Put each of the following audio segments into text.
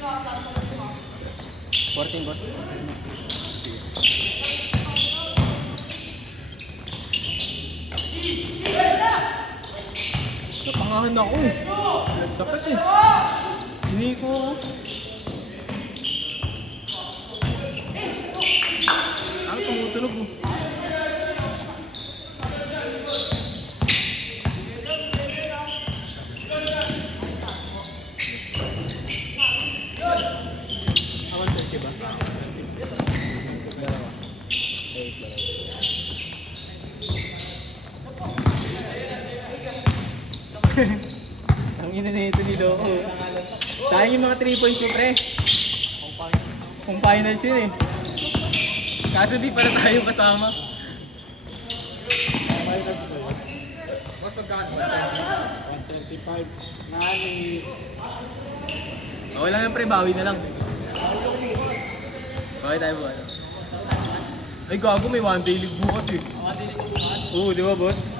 14 boss. Napangahan ako eh. Sakit eh. Hindi ko. Ang tumutunog mo. Ang ina na ito ni Loco. Sayang yung mga 3 points ko, pre. Kung finals yun eh. Kaso di pala tayo kasama. Mas magkano ba? 125. Nani. Okay lang yan, pre. Bawi na lang. Okay tayo ba? Ay, gago. May 1 day league bukas eh. Oo, di ba, boss?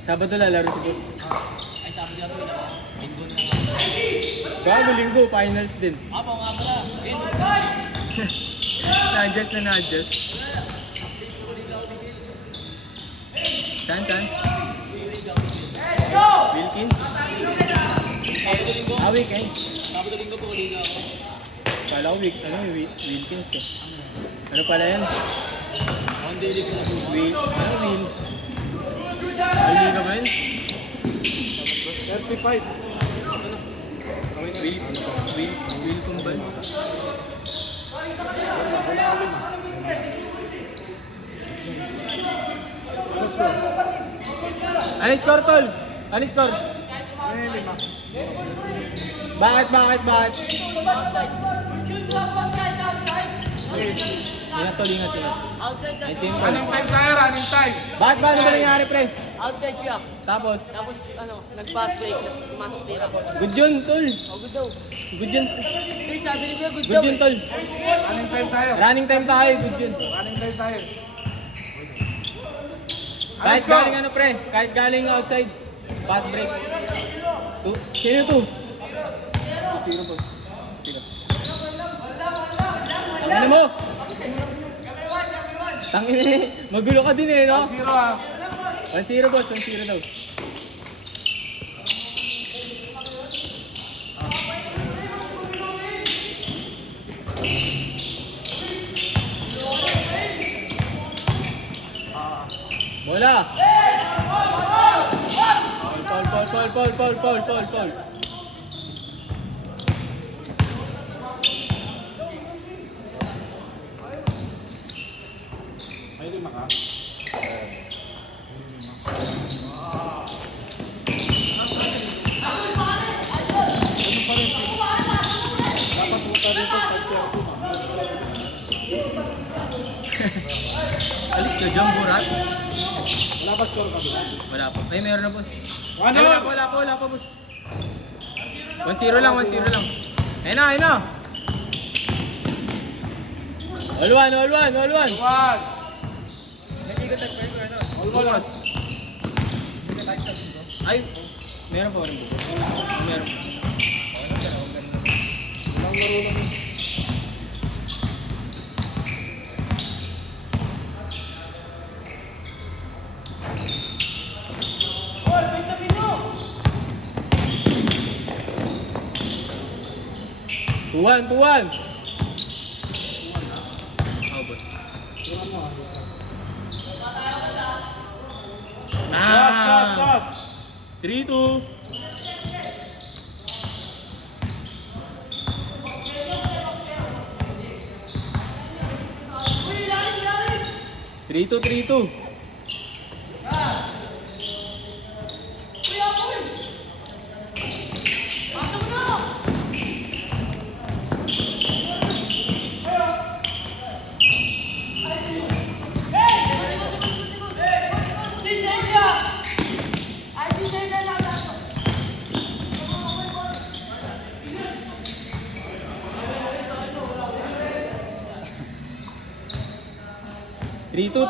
Sabado lalaro si boss. Ay, sabi niya po linggo na Gago, linggo. Finals din. Apo nga pala. Na-adjust na na-adjust. Saan? Wilkins? Weekend. Sabado linggo po, liga ako. Kala ko Wilkins eh. Ano pala yan? One day liga na po. Will? Hindi ka ba yun? 35. Will Kumbal? Ano score, tol? Ano score? 5. Bakit? Ingat. Outside na. Ay, simple. Running time tayo, running time. Bakit ba? Ano ba nangyari, pre? Outside ka. Tapos? Tapos nag-pass break, tapos pumasok tira. Good yun, tol. Oh, good daw. Good yun. Hey, sabi niya good Good daw. yun, tol. Running time tayo. Running time tayo, good yun. Running time tayo. Kahit galing ano, pre? Kahit galing outside. Pass break. Sino to? Sino po? Sino? Ano mo? Tangin eh. Magulo ka din eh, no? 0 ah. 1-0 boss, 1-0 daw. Bola! Foul. Ay, 5 ka. Dapat punta dito sa Cherto. Alis ka dyan, Burat. Wala ba score ka doon? Wala pa. Ay, meron na boss. Ano? Ay, wala pa boss. 1-0 lang. Ayun na. All one. All one. Ay, meron pa rin boss. Meron. Walang laro lang yun. Tuwan. Oh, boss. Last. 3-2. Three two.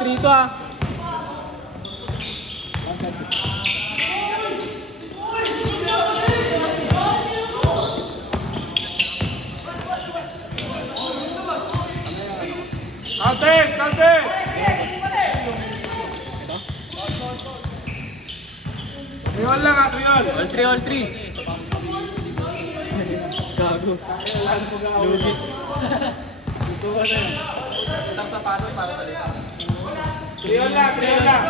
Three two ah. All three, all three. Gago. Lugi. Tutuwa na yun. Isang sapatos para sa lita. 3 lang, 3 lang.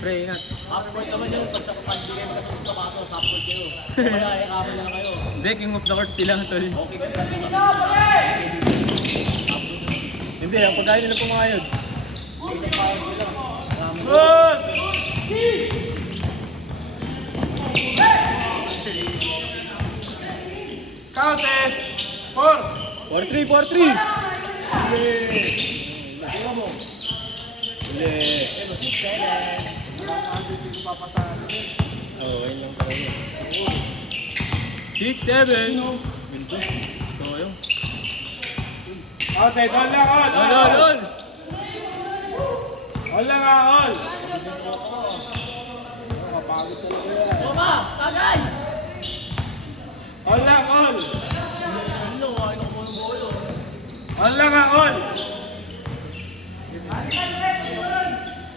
Pre, ingat. Upward naman yun. Pag sa pagbigay mo kasi ng sapatos, upward kayo. Kaya ikama na lang kayo. Hindi, king of the court sila, tol. Okay ka. Hindi, ang pagkain nila pumayag. Good! Counted! 4! 4-3, 4-3. Hindi. Oh, ayun lang pala yun. 6-7. Minto. So, yun. Counted! All lang, all! All, all, all. All lang, all! Mapagod talaga yan. Toma! Tagay! All lang, all! Ano? Ay, naku ng bolo. All lang, all!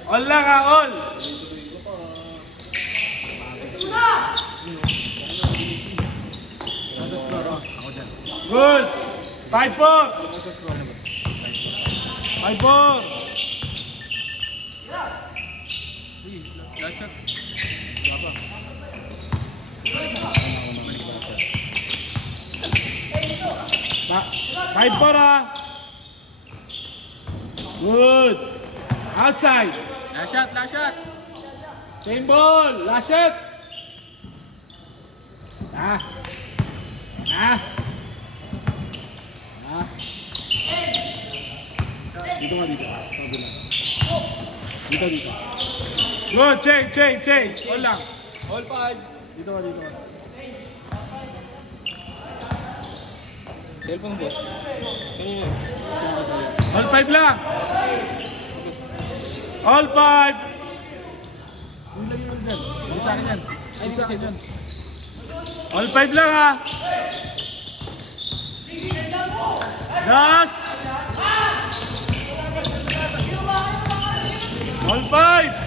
All lang, all! Good! 5-4! 5-4! Last shot. 5-4 ah! Good! Outside! Last shot, last shot. Same ball! Last shot! Ah! Ah! Ah! Dito nga dito. Sabi lang. Dito, dito. Good! Change! All lang. All 5. Dito ka. Cellphone boss. Kanina. All 5 lang! All 5! Hindi sa akin yan. Ay, hindi sa akin yan. All 5 lang ha! Gas! All 5!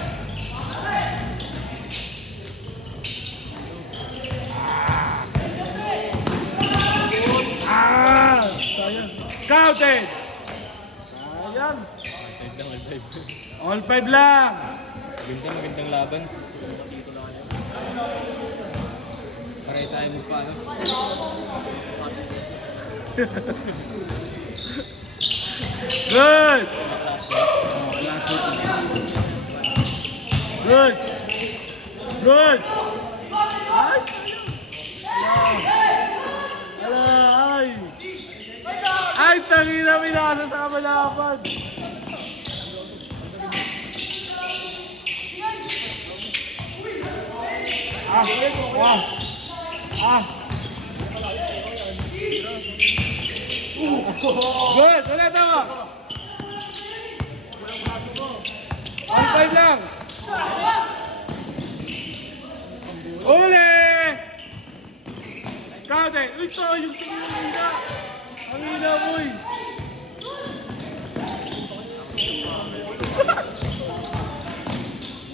Ah! Sayang. Counted! Sayang. All 5 lang! Magandang laban. Pare sa mo pa, no? Good! Good! Good! Ay! Ay! Ay, tangina, minasa sa kamalapan! Ah! Ah! Ah! Good! Wala tama! All 5 lang! Uli! Kade! Ito! Yung tingin ng hina! Ang hina mo eh!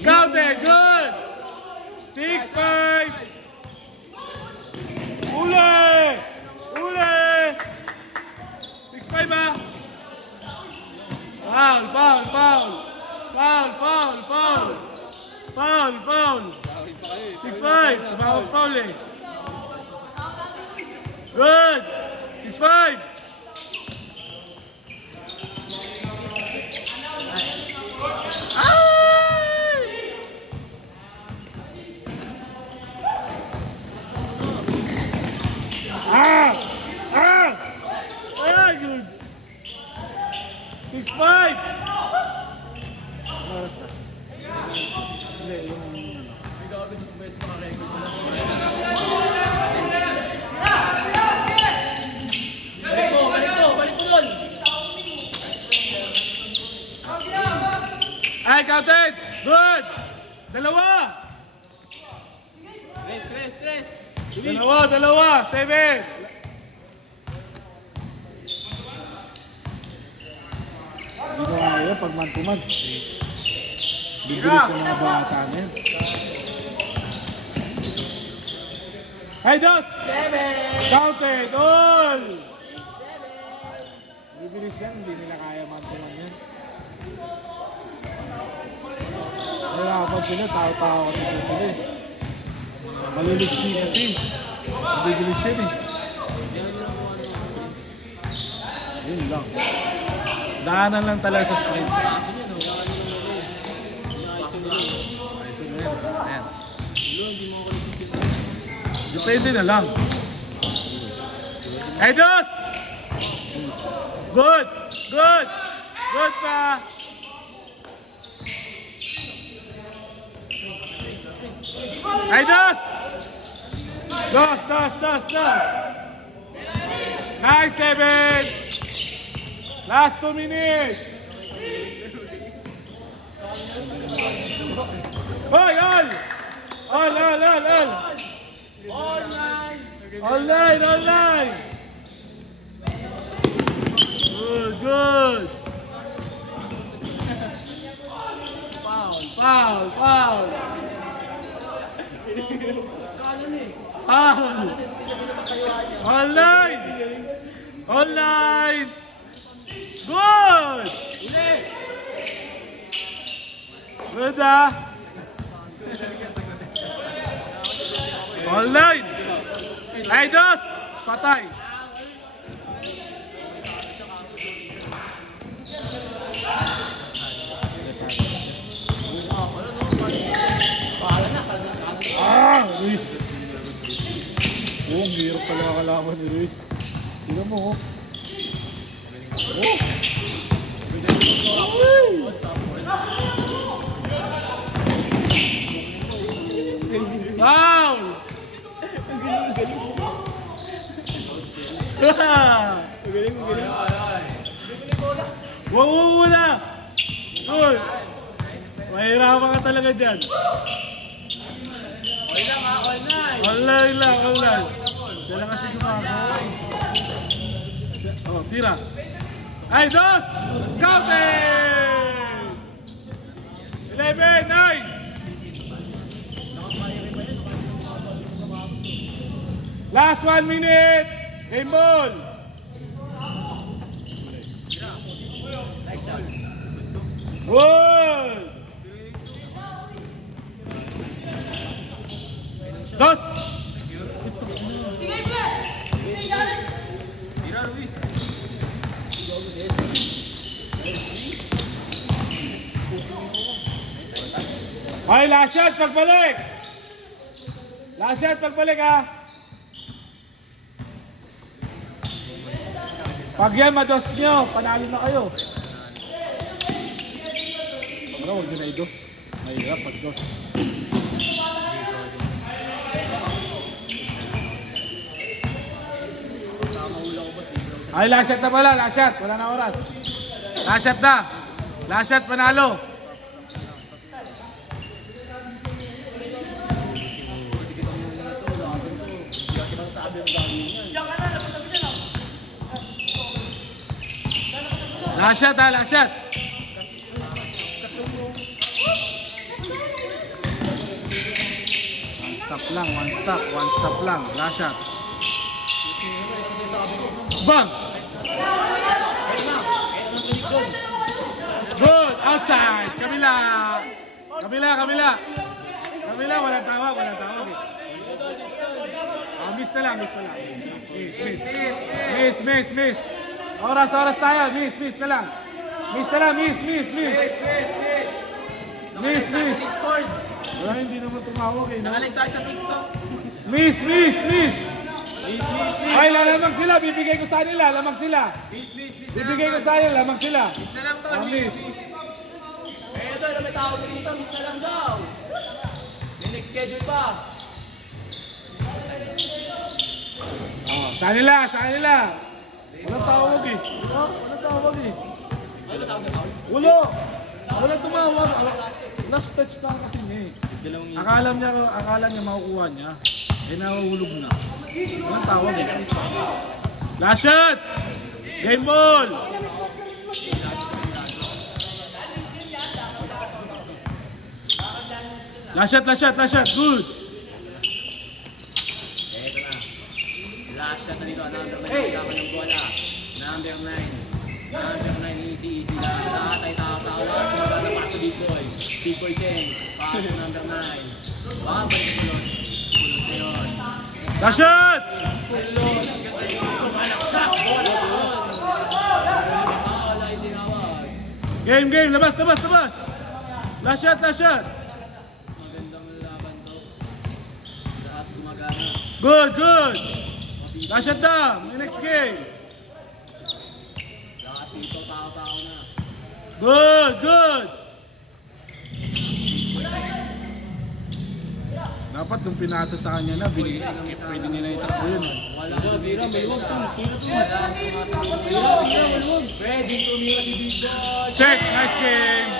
Kade! Good! 6-5! Uli! Uli! 6-5 ah! Foul! Foul! Foul! Foul! Foul! Foul! Foul! Foul! 6-5! Tumawag foul eh! Good! 6-5! Ay! Ah! Ah! Ah! Good! 6-5! Oras na. Hindi, yung... Balik mo doon! Ay, counted! Good! Dalawa! Stress. Dalawa! 7! Hindi ko kaya pag man-to-man. Bibilis yung mga bata na yan. Ay, dos! 7! Counted! All! Bibilis yan, hindi nila kaya mantuman yan. Nahirapan sila, tao-tao kasi po sila eh. Maliliksi kasi. Bibilis yan eh. Yun lang. Daanan lang talaga sa sprint. Ayan. Depende na lang. Hey, Dos! Good! Good! Good pa! Hey, Dos! Dos! Nice, 7! Last 2 minutes! Hoy, all! All! Online! Good! Foul! Foul! Online! Good! Good ah! Online! Ay, Dos! Patay! Luis! Oh, ang hirap pala kalaman ni Luis. Tignan mo, oh. Foul! Ang galing. Wala! Uy! Mahirapan ka talaga dyan. Online lang. Siya lang kasi gumagawa. Oh, tira. Ay, Dos! Counted! 11, 9! Last 1 minute! Game ball! Good! Dos! Ay, last shot, pagbalik! Last shot, pagbalik ha! Pag yan mados nyo, panalo na kayo. Pero huwag nyo na i-dos. Mahirap pag-dos. Ay, last shot na pala, last shot. Wala na oras. Last shot na. Last shot, panalo. Last shot ha, last shot. One stop lang. Last shot. Bang! Good! Outside! Kabila! Walang tawag. Miss na lang. Miss. Oras tayo. Miss na lang. Miss. Wala, hindi naman tumawag eh. Nakalig tayo sa TikTok. Miss. Ay, lalamang sila. Bibigay ko sa nila. Lamang sila. Bibigay ko sa nila. Lamang sila. Miss na lang to. Miss. Eh, ito, may tawag dito. Miss na lang daw. May next schedule pa. Oh, sa nila. Walang tawag eh. Walang tumawag. Last touch na kasi niya eh. Akala niya makukuha niya. Eh, nahulog na. Walang tawag eh. Last shot! Game ball! Last shot. Good! Last shot na dito, number 9, kailangan ng bola. Number 9, easy lang. Nakatay-takaw. Kumagana pa sa big boy. Big boy Cheng. Pass to number 9. Balik sa kulot. Kulot na yun. Last shot! Kulot. Sumalaksak. Bola doon. Wala yung tinawag. Game, labas! Last shot! Magandang laban to. Lahat gumagana. Good! Last shot na! May next game! Lahat dito, tao-tao na. Good! Dapat nung pinasa sa kanya na, pwede niya na itakbo yun. Wala na. Bira, may wag to. Wala na sumasagot. Bira, maluwag. Pwede tumira si Big Boy. Check! Nice game!